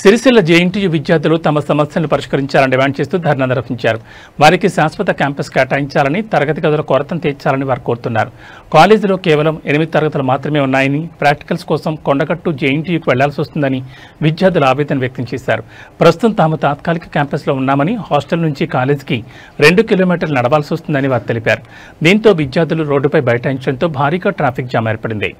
Sircilla JNTU విద్యార్థులు తమ సమస్యలను పరిష్కరించాలని డిమాండ్ చేస్తూ ధర్నా నిర్వహించారు. వారికి శాశ్వత క్యాంపస్ కేటాయించాలని, తరగతి గదుల కొరతను తీర్చాలని వారు కోరుతున్నారు. కాలేజీలో కేవలం 8 తరగతులు మాత్రమే ఉన్నాయని, ప్రాక్టికల్స్ కోసం కొండగట్టు జేఎన్టీయూకు వెళ్లాల్సి వస్తుందని విద్యార్థులు ఆవేదన వ్యక్తం చేశారు. ప్రస్తుతం తాము తాత్కాలిక క్యాంపస్లో ఉన్నామని, హాస్టల్ నుంచి కాలేజీకి 2 కిలోమీటర్లు నడవాల్సి వస్తుందని వారు తెలిపారు. దీంతో విద్యార్థులు రోడ్డుపై బైఠాయించడంతో భారీగా ట్రాఫిక్ జామ్ ఏర్పడింది.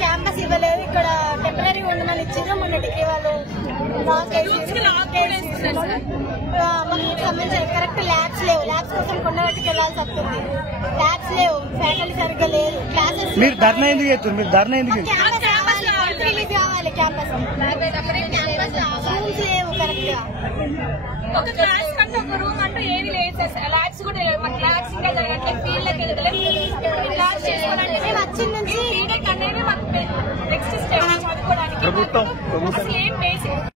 క్యాంపస్ ఇవ్వలేదు. ఇక్కడ టెంపరీ ఉండమని ఇచ్చిండ్రు. మొన్న డిగ్రీ వాళ్ళు మాకు సంబంధించిన కరెక్ట్ ల్యాబ్స్ లేవు. ల్యాబ్స్ కోసం కొండగట్టుకు వెళ్లాల్సి వస్తుంది. ల్యాబ్స్ లేవు, ఫ్యాకల్టీ సరిగ్గా లేదు, క్లాసెస్ మీరు ధర్నా ఎందుకు చేస్తారు? మీరు ధర్నా ఎందుకు రిలీజ్ కావాలి. క్యాంపస్ రూమ్స్ లేవు కరెక్ట్ గా. ఒక క్లాస్ కంటే ఒక రూమ్ అంటూ ఏది లేదు సార్. ల్యాబ్స్ కూడా లేవు. మాకు ల్యాబ్స్ ఇంకా జరగట్లేదు. ఫీల్డ్ లకి వెళ్ళలేదు. క్లాస్ చేసుకోవాలంటే మేము వచ్చిన నుంచి బీటెక్ అనేది మాకు నెక్స్ట్ స్టెప్ చదువుకోవడానికి ఏం బేసిక్